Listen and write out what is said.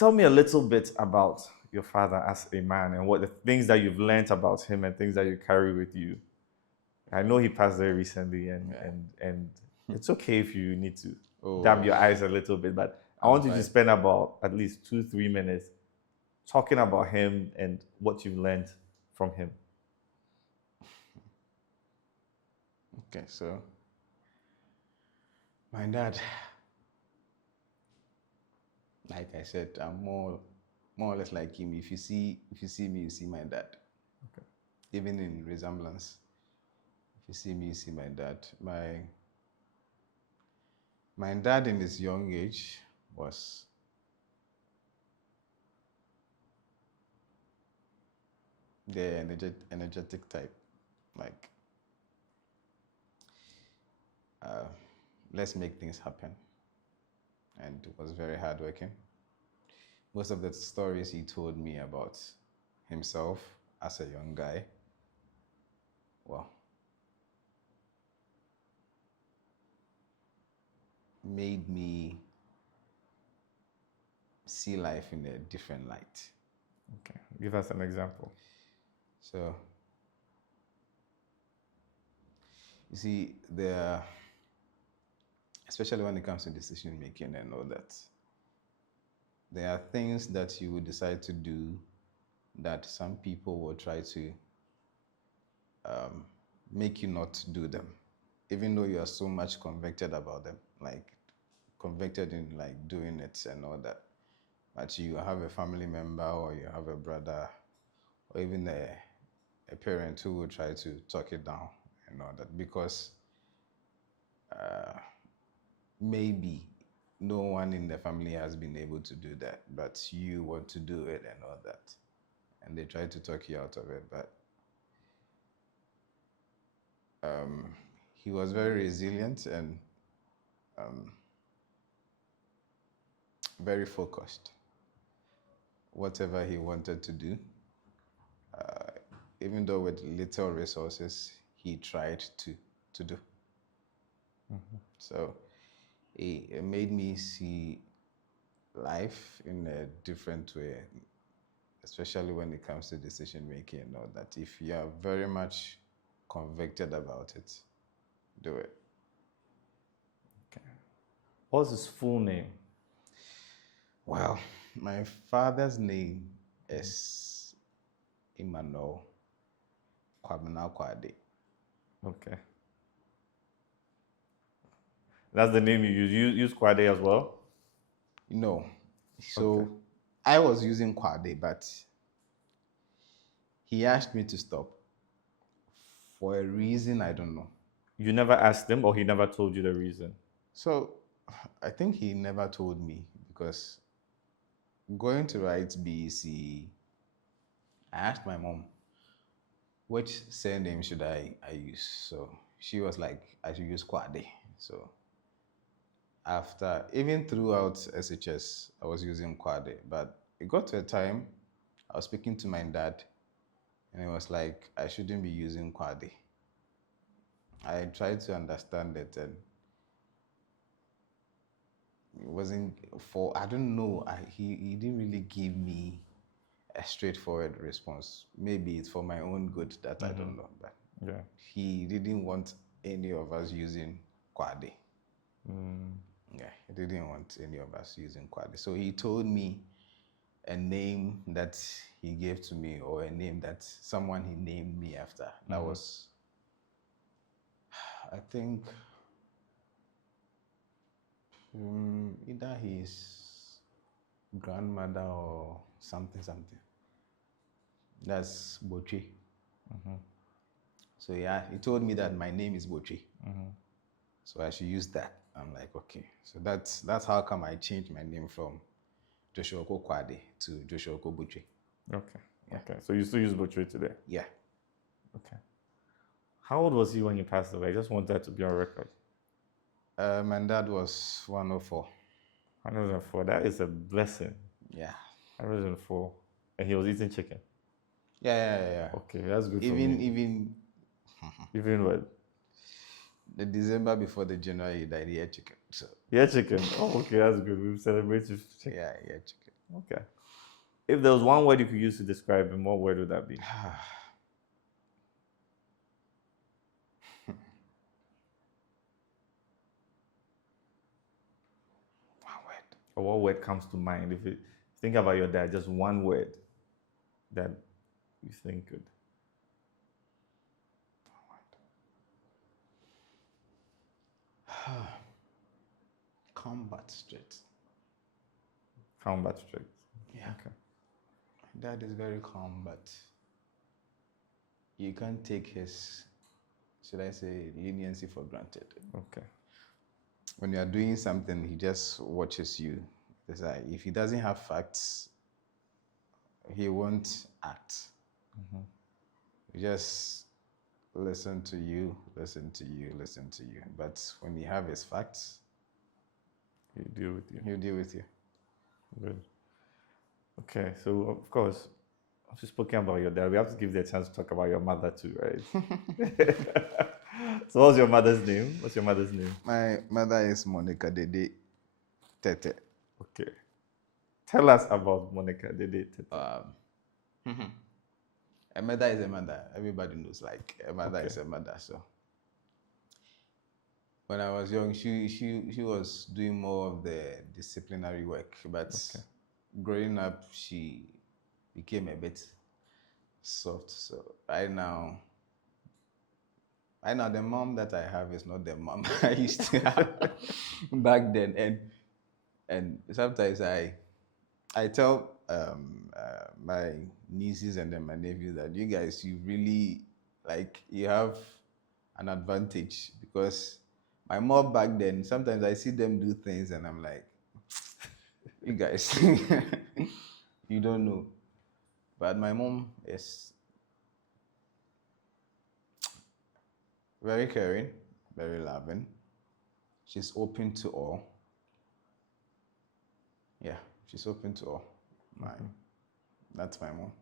Tell me a little bit about your father as a man and what the things that you've learned about him and things that you carry with you. I know he passed away recently, and it's okay if you need to dab your eyes a little bit, but I want you to spend about at least 2-3 minutes talking about him and what you've learned from him. Okay, so my dad, like I said, I'm more or less like him. If you see me, you see my dad. Okay. Even in resemblance. If you see me, you see my dad. My dad in his young age was the energetic type. Like, let's make things happen. And was very hardworking. Most of the stories he told me about himself as a young guy, well, made me see life in a different light. Okay, give us an example. So, you see, especially when it comes to decision making and all that, there are things that you would decide to do that some people will try to make you not do them, even though you are so much convicted about them, like convicted in like doing it and all that. But you have a family member or you have a brother or even a parent who will try to talk it down and all that, because maybe no one in the family has been able to do that, but you want to do it and all that. And they try to talk you out of it, but he was very resilient and very focused. Whatever he wanted to do, even though with little resources, he tried to do. Mm-hmm. So it made me see life in a different way, especially when it comes to decision making and all that. If you are very much convicted about it, do it. Okay. What's his full name? Well, my father's name is Emmanuel Kwabena Kwade. Okay. That's the name you use. You use Kwade as well? No. So I was using Kwade, but he asked me to stop for a reason I don't know. You never asked him, or he never told you the reason? So I think he never told me, because going to write BEC, I asked my mom, which surname should I use? So she was like, I should use Kwade. So after, even throughout SHS, I was using Kwade, but it got to a time I was speaking to my dad and it was like, I shouldn't be using Kwade. I tried to understand it and it wasn't for, I don't know, he didn't really give me a straightforward response. Maybe it's for my own good that I don't know, but he didn't want any of us using Kwade. Yeah, he didn't want any of us using Kwade. So he told me a name that he gave to me, or a name that someone he named me after. That was, I think, either his grandmother or something. That's Botchwey. So yeah, he told me that my name is Botchwey. So I should use that. I'm like, okay. So that's how come I changed my name from Joshua Kwade to Joshua Botchwey. Okay. Yeah. Okay. So you still use Botchwey today? Yeah. Okay. How old was he when you passed away? I just want that to be on record. My dad was 104. 104. That is a blessing. Yeah. 104. And he was eating chicken? Yeah. Okay, that's good for me. Even what? The December before the January he died, he had chicken. So. Yeah, chicken. Oh, okay, that's good. We've celebrated chicken. Yeah, he had chicken. Okay. If there was one word you could use to describe him, what word would that be? One word. Or what word comes to mind? If you think about your dad, just one word that you think could. Combat straight. Combat straight. Yeah. Okay. Dad is very calm, but you can't take his, should I say, leniency for granted. Okay. When you are doing something, he just watches you. It's like, if he doesn't have facts, he won't act. He just listen to you, listen to you, listen to you. But when you have his facts, He'll deal with you. he'll deal with you. Good. Okay, so of course, I've spoken about your dad. We have to give you a chance to talk about your mother too, right? So what's your mother's name? What's your mother's name? My mother is Monica Dede Tete. Okay. Tell us about Monica Dede Tete. A mother is a mother. Everybody knows, like, a mother is a mother. So when I was young, she was doing more of the disciplinary work. But growing up, she became a bit soft. So right now, the mom that I have is not the mom I used to have back then. And sometimes I tell my nieces and then my nephews that you guys, you really, like, you have an advantage, because my mom back then, sometimes I see them do things and I'm like, you guys, you don't know. But my mom is very caring, very loving. She's open to all. Yeah, she's open to all. That's my mom.